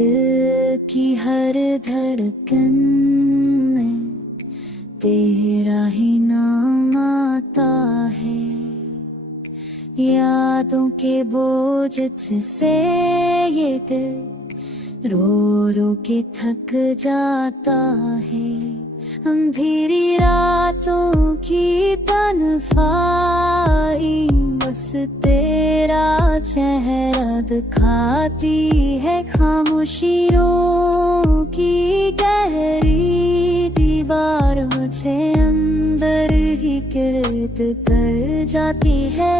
दिल की हर धड़कन में तेरा ही नाम आता है। यादों के बोझ से ये दिल रो रो के थक जाता है। अंधेरी रातों की तन्हाई बस तेरा चेहरा दिखाती है। खामोशियों की गहरी दीवार मुझे अंदर ही गिरद कर जाती है।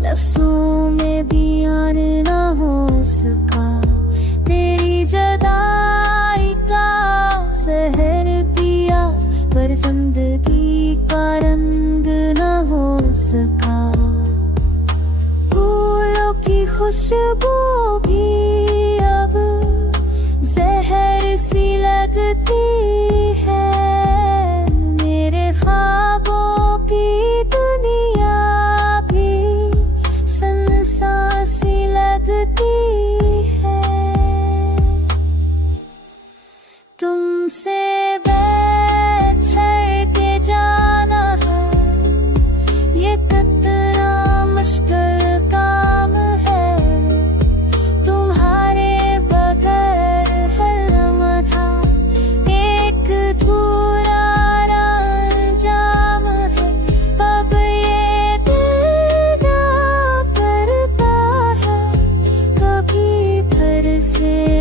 लफ्ज़ों में बयान न हो सका तेरी जुदाई का सहर पिया, पर जिंदगी का रंग न हो सका। फूलों की खुशबू भी अब जहर सी लगती है। मेरे ख्वाबों की दुनिया सांसी लगती है। तुमसे बिछड़ के जाना है, ये कितना मुश्किल काम है। तुम्हारे बगैर हर लम्हा एक अधूरा अंजाम है। अब ये दिल से